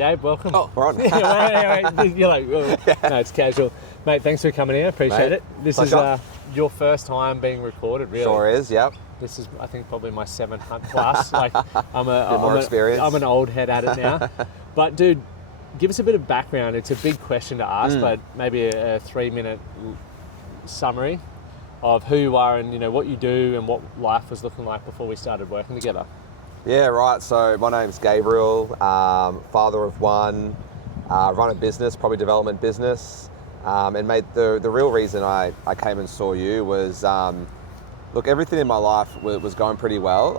Gabe, welcome. Oh, we're on. You're like, oh. No, it's casual. Mate, thanks for coming here. Appreciate it. This pleasure. is your first time being recorded, really. Sure is, yep. This is, I think, probably my 700 plus. Like, I'm an old head at it now. But, dude, give us a bit of background. It's a big question to ask, but maybe a 3-minute summary of who you are and, you know, what you do and what life was looking like before we started working together. Yeah, right. So my name's Gabriel, father of one, run a business, property development business. And mate, the real reason I came and saw you was, look, everything in my life was going pretty well.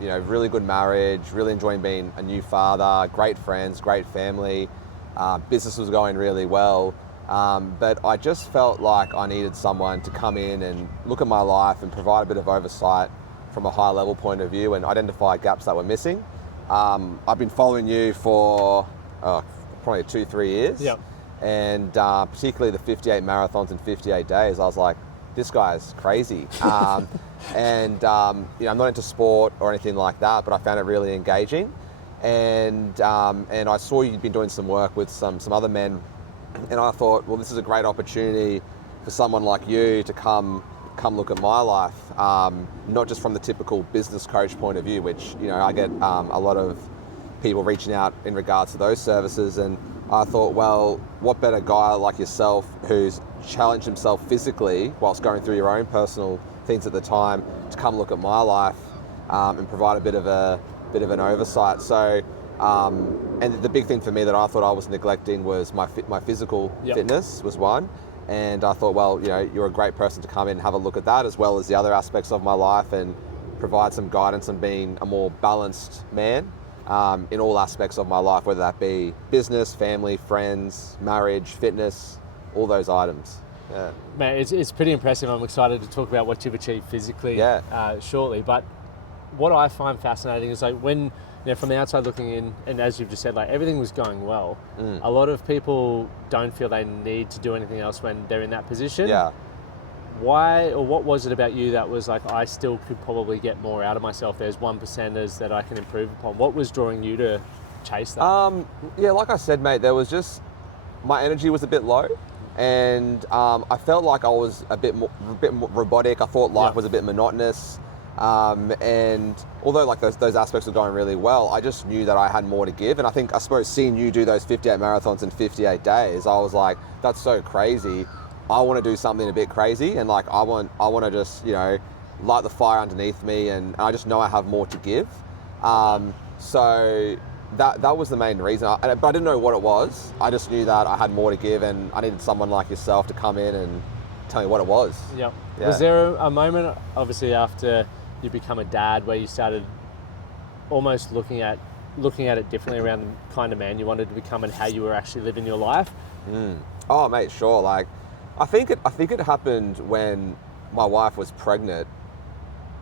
You know, really good marriage, really enjoying being a new father, great friends, great family. Business was going really well. But I just felt like I needed someone to come in and look at my life and provide a bit of oversight from a high level point of view and identify gaps that were missing. I've been following you for probably 2-3 years. Yep. And particularly the 58 marathons in 58 days, I was like, this guy's crazy. You know, I'm not into sport or anything like that, but I found it really engaging. And I saw you'd been doing some work with some other men, and I thought, well, this is a great opportunity for someone like you to come look at my life, not just from the typical business coach point of view, which, you know, I get a lot of people reaching out in regards to those services. And I thought, well, what better guy like yourself who's challenged himself physically whilst going through your own personal things at the time to come look at my life and provide a bit of an oversight. So, and the big thing for me that I thought I was neglecting was my physical fitness was one. And I thought, well, you know, you're a great person to come in and have a look at that, as well as the other aspects of my life, and provide some guidance on being a more balanced man in all aspects of my life, whether that be business, family, friends, marriage, fitness, all those items. Yeah. Man, it's pretty impressive. I'm excited to talk about what you've achieved physically shortly. But what I find fascinating is, like, when, you know, from the outside looking in, and as you've just said, like, everything was going well. A lot of people don't feel they need to do anything else when they're in that position. Yeah. Why, or what was it about you that was like, I still could probably get more out of myself? There's 1%ers that I can improve upon. What was drawing you to chase that? Yeah, like I said, mate, there was just, my energy was a bit low, and I felt like I was a bit more robotic. I thought life was a bit monotonous. And although like those aspects were going really well, I just knew that I had more to give. And I suppose seeing you do those 58 marathons in 58 days, I was like, that's so crazy. I want to do something a bit crazy, and like I want to just, you know, light the fire underneath me, and I just know I have more to give. So that was the main reason. But I didn't know what it was. I just knew that I had more to give, and I needed someone like yourself to come in and tell me what it was. Yep. Yeah. Was there a moment, obviously after you become a dad, where you started almost looking at it differently around the kind of man you wanted to become and how you were actually living your life? Oh, mate, sure. Like, I think it happened when my wife was pregnant.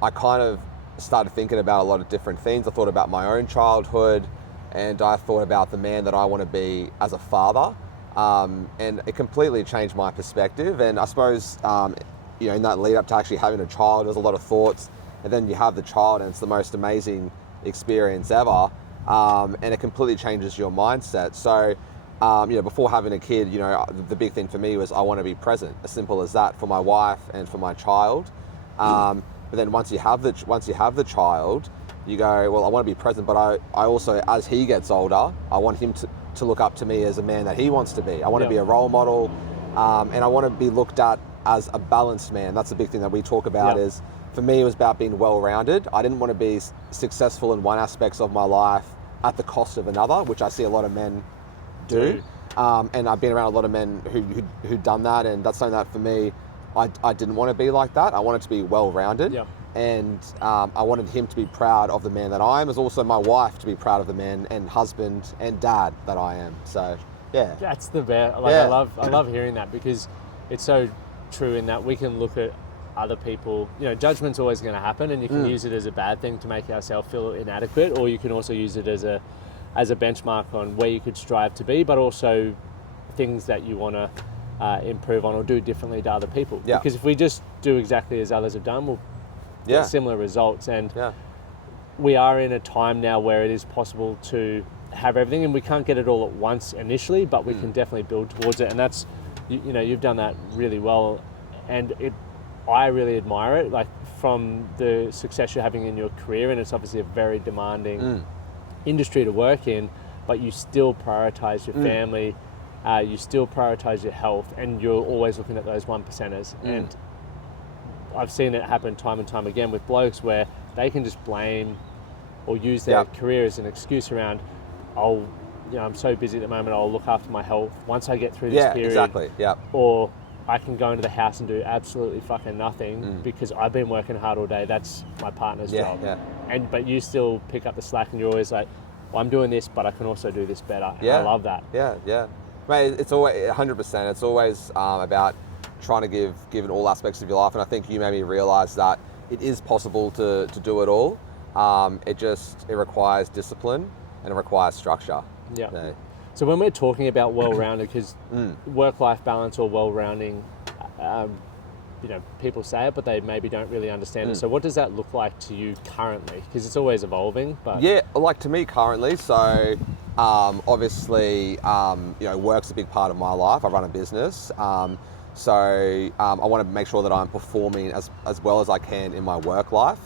I kind of started thinking about a lot of different things. I thought about my own childhood, and I thought about the man that I want to be as a father. And it completely changed my perspective. And I suppose, you know, in that lead up to actually having a child, there's a lot of thoughts. And then you have the child, and it's the most amazing experience ever. And it completely changes your mindset. So, you know, before having a kid, you know, the big thing for me was I want to be present, as simple as that, for my wife and for my child. But then once you have the child, you go, well, I want to be present, but I also, as he gets older, I want him to look up to me as a man that he wants to be. I want to be a role model, and I want to be looked at as a balanced man. That's the big thing that we talk about is, for me, it was about being well-rounded. I didn't want to be successful in one aspect of my life at the cost of another, which I see a lot of men do. And I've been around a lot of men who'd done that, and that's something that for me, I didn't want to be like that. I wanted to be well-rounded. And I wanted him to be proud of the man that I am, as also my wife to be proud of the man and husband and dad that I am. So, yeah. That's the best. Like, I love hearing that, because it's so true in that we can look at other people, you know, judgment's always going to happen, and you can use it as a bad thing to make ourselves feel inadequate, or you can also use it as a benchmark on where you could strive to be, but also things that you want to improve on or do differently to other people. Because if we just do exactly as others have done, we'll get similar results. And we are in a time now where it is possible to have everything, and we can't get it all at once initially, but we can definitely build towards it. And that's, you know, you've done that really well, and I really admire it, like from the success you're having in your career, and it's obviously a very demanding industry to work in, but you still prioritize your family, you still prioritize your health, and you're always looking at those 1%ers. And I've seen it happen time and time again with blokes where they can just blame or use their career as an excuse around, I'm so busy at the moment, I'll look after my health once I get through this period. Exactly. Yeah. Or I can go into the house and do absolutely fucking nothing because I've been working hard all day. That's my partner's job. Yeah. But you still pick up the slack, and you're always like, well, I'm doing this, but I can also do this better. And I love that. Yeah. Mate, it's always 100%. It's always about trying to give in all aspects of your life. And I think you made me realize that it is possible to do it all. It requires discipline and it requires structure. Yeah. So when we're talking about well-rounded, because work-life balance or well-rounding, people say it, but they maybe don't really understand it. So what does that look like to you currently? Because it's always evolving. But yeah, like to me currently. So obviously, work's a big part of my life. I run a business. So I want to make sure that I'm performing as well as I can in my work life.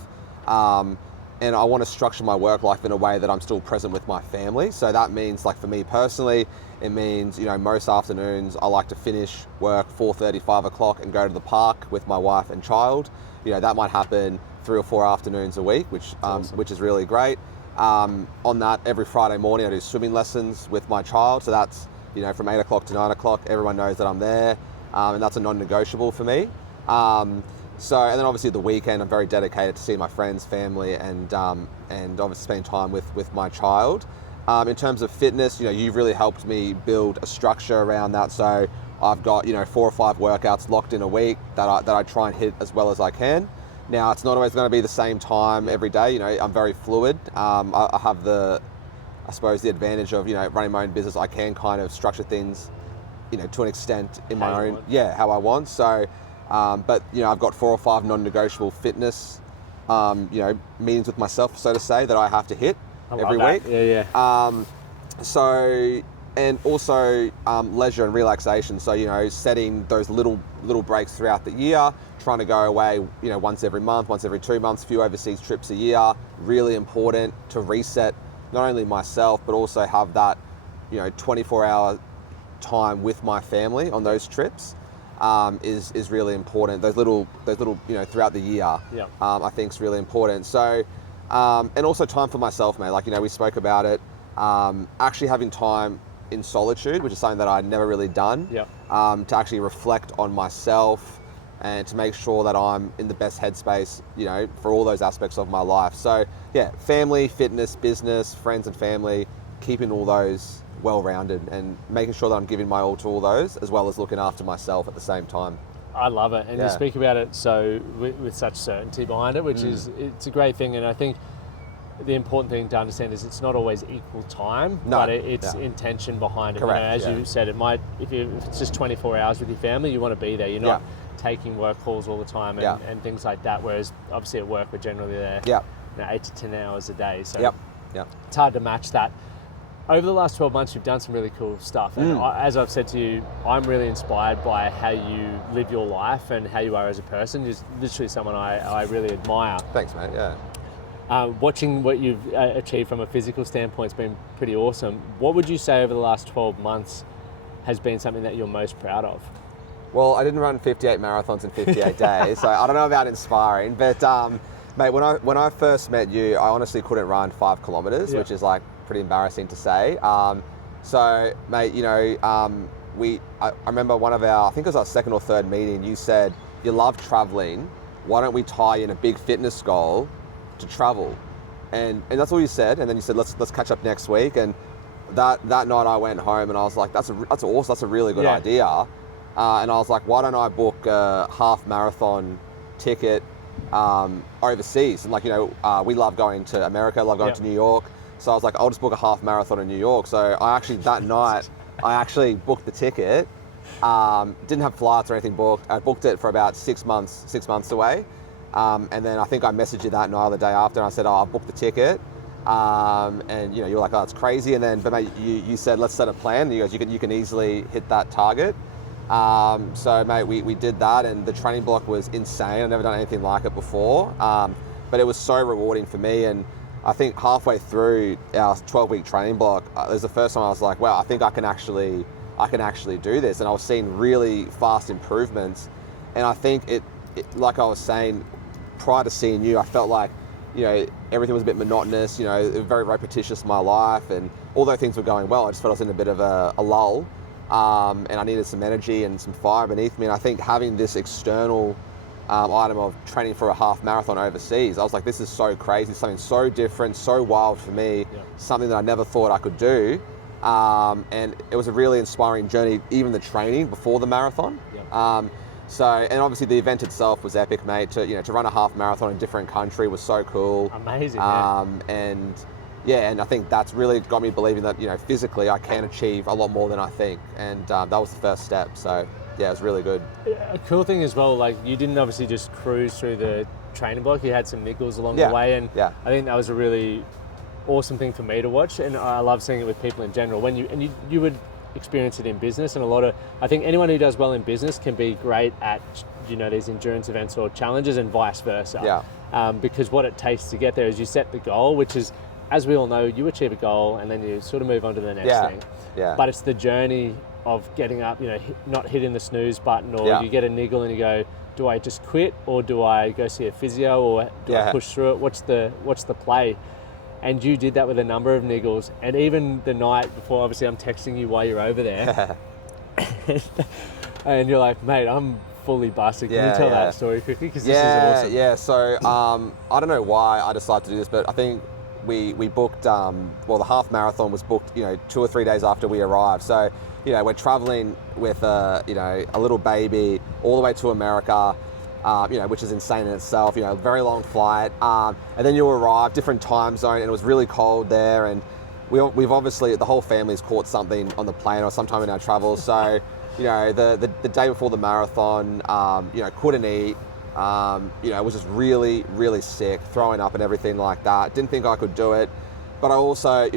And I want to structure my work life in a way that I'm still present with my family. So that means, like for me personally, it means, most afternoons I like to finish work 4:30, 5 o'clock and go to the park with my wife and child. That might happen 3 or 4 afternoons a week, which awesome. Which is really great. On that, every Friday morning I do swimming lessons with my child. So that's, from 8 o'clock to 9 o'clock, everyone knows that I'm there. And that's a non-negotiable for me. And then obviously the weekend, I'm very dedicated to seeing my friends, family, and obviously spending time with my child. In terms of fitness, you've really helped me build a structure around that. So I've got 4 or 5 workouts locked in a week that I try and hit as well as I can. Now it's not always going to be the same time every day. I'm very fluid. I have the advantage of running my own business. I can kind of structure things to an extent in my own, how I want. So. But I've got 4 or 5 non-negotiable fitness, meetings with myself, so to say, that I have to hit every week. And also leisure and relaxation. So setting those little breaks throughout the year, trying to go away, once every month, once every 2 months, few overseas trips a year. Really important to reset not only myself but also have that 24-hour time with my family on those trips. Is really important. Those little throughout the year, I think is really important. So, and also time for myself, mate. Like we spoke about it. Actually having time in solitude, which is something that I'd never really done. To actually reflect on myself and to make sure that I'm in the best headspace, for all those aspects of my life. So, family, fitness, business, friends, and family, keeping all those well-rounded and making sure that I'm giving my all to all those, as well as looking after myself at the same time. I love it, and you speak about it so with such certainty behind it, which is, it's a great thing. And I think the important thing to understand is it's not always equal time, but it's intention behind it. Correct, as you said, it might, if it's just 24 hours with your family, you want to be there. You're not taking work calls all the time and things like that, whereas obviously at work we're generally there 8 to 10 hours a day, so it's hard to match that. Over the last 12 months, you've done some really cool stuff. And as I've said to you, I'm really inspired by how you live your life and how you are as a person. You're literally someone I really admire. Thanks, mate. Watching what you've achieved from a physical standpoint has been pretty awesome. What would you say over the last 12 months has been something that you're most proud of? Well, I didn't run 58 marathons in 58 days, so I don't know about inspiring. But, mate, when I first met you, I honestly couldn't run 5 kilometres, which is like pretty embarrassing to say. So, mate, I remember one of I think it was our second or third meeting, you said, you love traveling, why don't we tie in a big fitness goal to travel? And that's all you said. And then you said, let's catch up next week. And that night I went home and I was like, that's awesome, that's a really good idea. And I was like, why don't I book a half marathon ticket overseas? And we love going to America, love going to New York. So I was like, I'll just book a half marathon in New York. So that night, I actually booked the ticket. Didn't have flights or anything booked. I booked it for about 6 months away. And then I think I messaged you that night or the day after and I said, I'll book the ticket. And you're like, oh, it's crazy. And then, but mate, you said, let's set a plan. You guys, you can easily hit that target. So mate, we did that, and the training block was insane. I've never done anything like it before. But it was so rewarding for me. And I think halfway through our 12-week training block, it was the first time I was like, wow, I think I can actually do this. And I was seeing really fast improvements. And I think it like I was saying, prior to seeing you, I felt like, everything was a bit monotonous, very repetitious in my life. And although things were going well, I just felt I was in a bit of a lull. And I needed some energy and some fire beneath me. And I think having this external item of training for a half marathon overseas, I was like, this is so crazy, something so different, so wild for me, something that I never thought I could do. And it was a really inspiring journey, even the training before the marathon. And obviously the event itself was epic, mate. To run a half marathon in a different country was so cool. Amazing. And I think that's really got me believing that, physically I can achieve a lot more than I think. And that was the first step. So yeah, it was really good. A cool thing as well, like you didn't obviously just cruise through the training block. You had some niggles along the way. And I think that was a really awesome thing for me to watch. And I love seeing it with people in general. When you would experience it in business, and I think anyone who does well in business can be great at, these endurance events or challenges, and vice versa. Because what it takes to get there is you set the goal, which is, as we all know, you achieve a goal and then you sort of move on to the next thing. But it's the journey of getting up, not hitting the snooze button, or you get a niggle and you go, do I just quit, or do I go see a physio, or do I push through it? What's the play? And you did that with a number of niggles. And even the night before, obviously I'm texting you while you're over there. And you're like, mate, I'm fully busted. Can you tell that story quickly? Because this is awesome. Yeah, so I don't know why I decided to do this, but I think we booked, the half marathon was booked, 2 or 3 days after we arrived. So, we're traveling with a little baby all the way to America, which is insane in itself, very long flight. And then you arrive, different time zone, and it was really cold there. And we've obviously, the whole family's caught something on the plane or sometime in our travels. So, the day before the marathon, couldn't eat. Was just really, really sick, throwing up and everything like that. Didn't think I could do it. But I also,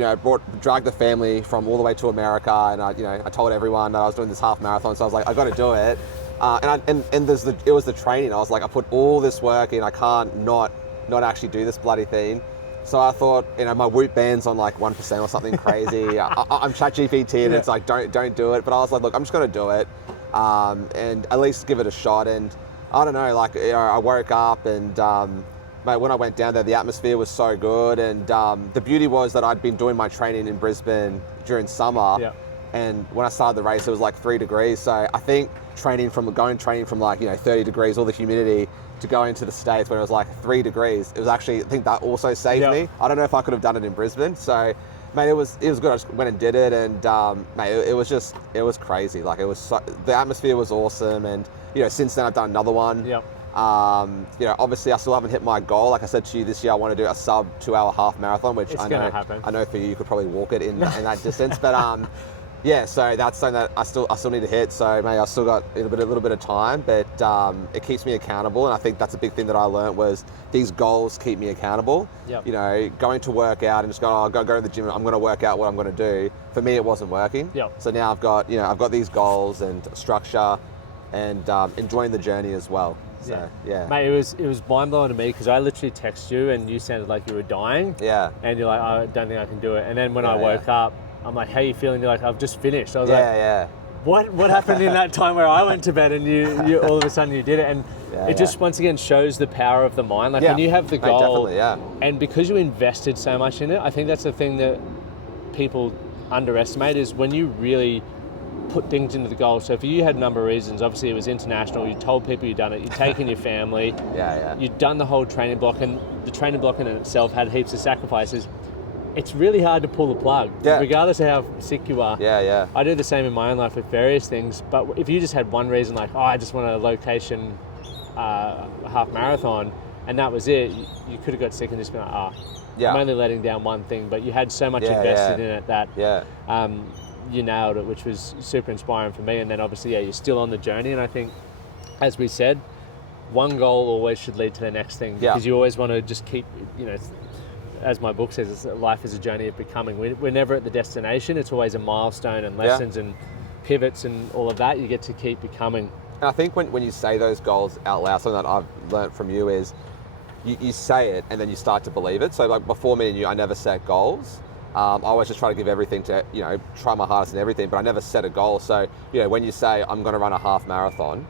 dragged the family from all the way to America, and I told everyone that I was doing this half marathon, so I was like, I got to do it. It was the training. I was like, I put all this work in, I can't not actually do this bloody thing. So I thought, my Whoop band's on like 1% or something crazy. I'm ChatGPT, and it's like, don't do it. But I was like, look, I'm just going to do it, and at least give it a shot. And I don't know, like, I woke up and, mate, when I went down there, the atmosphere was so good. And the beauty was that I'd been doing my training in Brisbane during summer. And when I started the race, it was like 3 degrees. So I think training from like, 30 degrees, all the humidity, to go into the States when it was like 3 degrees, it was actually, I think that also saved me. I don't know if I could have done it in Brisbane. So, mate, it was good. I just went and did it, and mate, it was crazy. Like, the atmosphere was awesome. And, since then I've done another one. Obviously I still haven't hit my goal. Like I said to you, this year I want to do a sub 2-hour half marathon, which I know for you could probably walk it in that distance. But so that's something that I still need to hit. So maybe I still got a little bit of time, but it keeps me accountable. And I think that's a big thing that I learned, was these goals keep me accountable. Going to work out and just going, I'll go to the gym and I'm going to work out what I'm going to do. For me, it wasn't working. So now I've got these goals and structure, and enjoying the journey as well. So, Mate, it was mind-blowing to me, because I literally texted you and you sounded like you were dying. And you're like, I don't think I can do it. And then when I woke up, I'm like, how are you feeling? You're like, I've just finished. I was like, what happened in that time where I went to bed and you all of a sudden you did it? And it just once again shows the power of the mind. Like when you have the goal, and because you invested so much in it, I think that's the thing that people underestimate, is when you really put things into the goal. So for you had a number of reasons. Obviously it was international, you told people you'd done it, you'd taken your family, you'd done the whole training block, and the training block in itself had heaps of sacrifices. It's really hard to pull the plug, regardless of how sick you are. I do the same in my own life with various things, but if you just had one reason, like, I just want a location half marathon, and that was it, you could have got sick and just been like, I'm only letting down one thing. But you had so much invested in it that you nailed it, which was super inspiring for me. And then obviously, you're still on the journey. And I think, as we said, one goal always should lead to the next thing, because you always want to just keep, as my book says, life is a journey of becoming. We're never at the destination. It's always a milestone and lessons and pivots and all of that. You get to keep becoming. And I think when you say those goals out loud, something that I've learned from you is you say it and then you start to believe it. So like before me and you, I never set goals. I always just try to give everything to, try my hardest and everything, but I never set a goal. So, when you say I'm going to run a half marathon,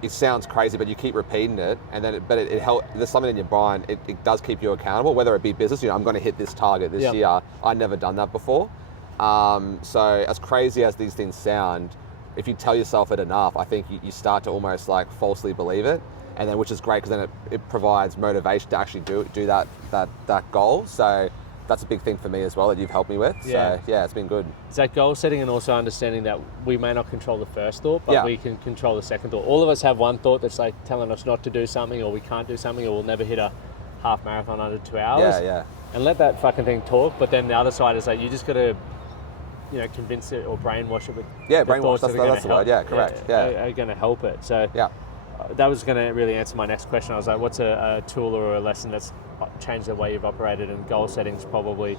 it sounds crazy, but you keep repeating it, and then it helps. There's something in your mind. It does keep you accountable, whether it be business. I'm going to hit this target this year. I'd never done that before. So as crazy as these things sound, if you tell yourself it enough, I think you start to almost like falsely believe it, and then which is great because then it provides motivation to actually do that goal. So that's a big thing for me as well that you've helped me with. Yeah. So yeah, it's been good. It's that goal setting and also understanding that we may not control the first thought, but we can control the second thought. All of us have one thought that's like telling us not to do something, or we can't do something, or we'll never hit a half marathon under 2 hours. Yeah. And let that fucking thing talk. But then the other side is like, you just got to, convince it or brainwash it with brainwash. That's the word. Yeah, correct. Are going to help it. So that was going to really answer my next question. I was like, what's a tool or a lesson that's changed the way you've operated? And goal setting's probably.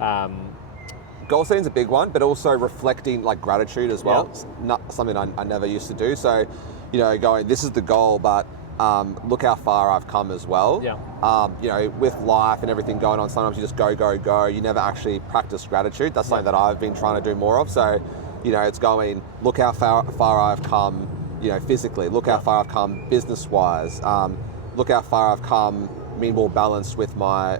Goal setting's a big one, but also reflecting like gratitude as well. It's not something I never used to do. So, going, this is the goal, but look how far I've come as well. With life and everything going on, sometimes you just go. You never actually practice gratitude. That's something that I've been trying to do more of. So, it's going, look how far I've come, physically. Look how far I've come business-wise. Look how far I've come being more balanced with my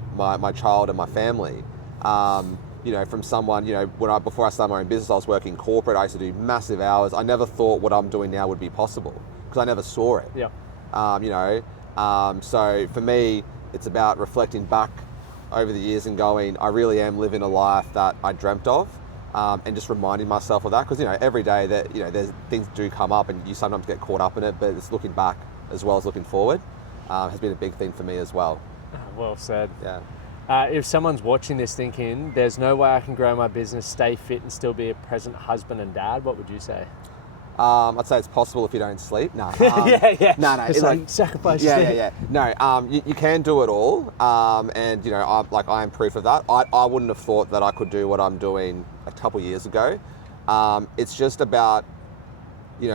child and my family. From someone, before I started my own business, I was working corporate. I used to do massive hours. I never thought what I'm doing now would be possible because I never saw it. So for me, it's about reflecting back over the years and going, I really am living a life that I dreamt of, and just reminding myself of that because, every day that, there's things do come up and you sometimes get caught up in it, but it's looking back as well as looking forward has been a big thing for me as well. Well said. Yeah. If someone's watching this thinking, there's no way I can grow my business, stay fit and still be a present husband and dad, what would you say? I'd say it's possible if you don't sleep. No. No. It's like sacrifice. Yeah. No, you can do it all. And I am proof of that. I wouldn't have thought that I could do what I'm doing a couple years ago. It's just about,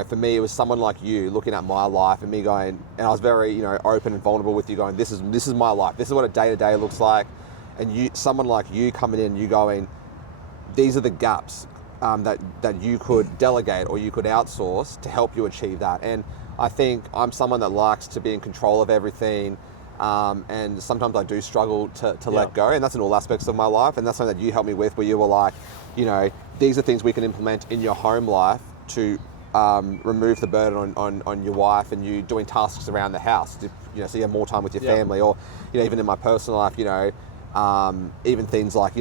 for me, it was someone like you looking at my life and me going, and I was very, open and vulnerable with you going, this is my life. This is what a day-to-day looks like. And someone like you coming in, you going, these are the gaps that you could delegate or you could outsource to help you achieve that. And I think I'm someone that likes to be in control of everything. And sometimes I do struggle to let go, and that's in all aspects of my life. And that's something that you helped me with, where you were like, these are things we can implement in your home life to remove the burden on your wife and you doing tasks around the house, so you have more time with your family, or even in my personal life, even things like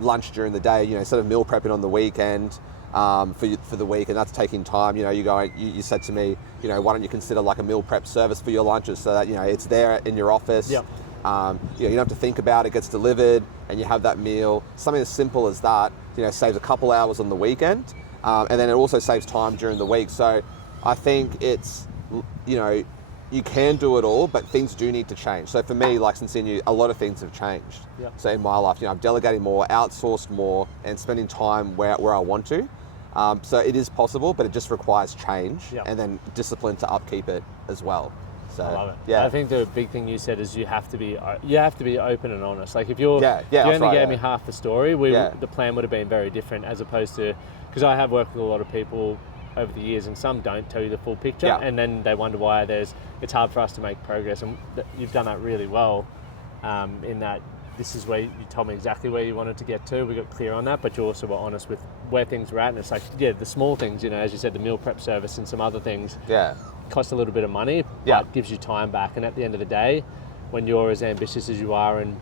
lunch during the day, instead of meal prepping on the weekend for the week, and that's taking time. You said to me, why don't you consider like a meal prep service for your lunches so that it's there in your office. You don't have to think about it, gets delivered and you have that meal. Something as simple as that saves a couple hours on the weekend. And then it also saves time during the week. So I think it's, you can do it all, but things do need to change. So for me, like since you, a lot of things have changed. So in my life, I'm delegating more, outsourced more, and spending time where I want to. So it is possible, but it just requires change and then discipline to upkeep it as well. So, I love it. Yeah. I think the big thing you said is you have to be open and honest. Like if you only gave me half the story, the plan would have been very different, as opposed to, because I have worked with a lot of people over the years, and some don't tell you the full picture, and then they wonder why it's hard for us to make progress. And you've done that really well, in that this is where you told me exactly where you wanted to get to. We got clear on that, but you also were honest with where things were at. And it's like, the small things, as you said, the meal prep service and some other things. Cost a little bit of money, but gives you time back. And at the end of the day, when you're as ambitious as you are and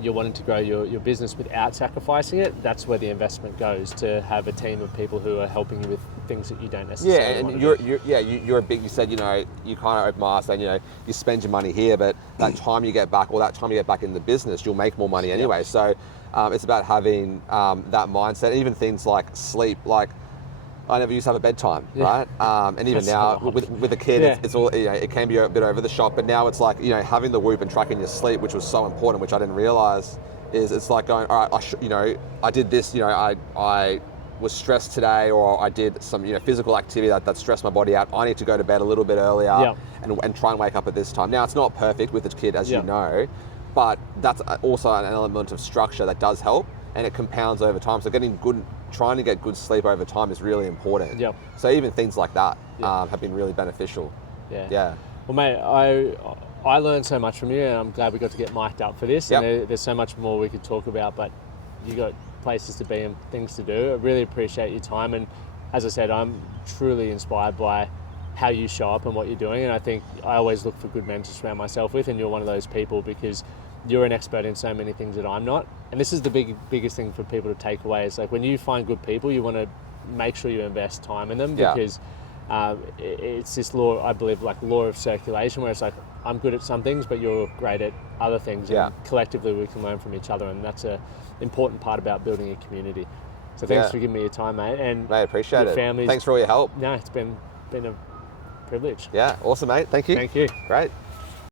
you're wanting to grow your business without sacrificing it, that's where the investment goes, to have a team of people who are helping you with things that you don't necessarily want to do. You're a big, you said, you kind of open my eyes saying, you spend your money here, but that time you get back, or that time you get back in the business, you'll make more money anyway. So it's about having that mindset. Even things like sleep, like I never used to have a bedtime, Yeah. right? And even That's so now, odd. with a kid, Yeah. it's all, it can be a bit over the shop, but now it's like, having the Whoop and tracking your sleep, which was so important, which I didn't realize, is it's like going, all right, I did this, I was stressed today, or I did some, physical activity that stressed my body out. I need to go to bed a little bit earlier Yeah. and try and wake up at this time. Now, it's not perfect with a kid, as Yeah. you know, but that's also an element of structure that does help, and it compounds over time. So trying to get good sleep over time is really important. Yep. So even things like that Yep. have been really beneficial. Yeah. Yeah. Well, mate, I learned so much from you, and I'm glad we got to get mic'd up for this. Yep. And there's so much more we could talk about, but you got places to be and things to do. I really appreciate your time, and as I said, I'm truly inspired by how you show up and what you're doing. And I think I always look for good mentors to surround myself with, and you're one of those people, because you're an expert in so many things that I'm not. And this is the biggest thing for people to take away. It's like, when you find good people, you want to make sure you invest time in them, because it's this law, I believe, like law of circulation, where it's like, I'm good at some things, but you're great at other things. Yeah. And collectively we can learn from each other, and that's a important part about building a community. So thanks for giving me your time, mate. And Mate, appreciate it. Families, Thanks for all your help. No, it's been a privilege. Yeah, awesome, mate. Thank you. Thank you. Great.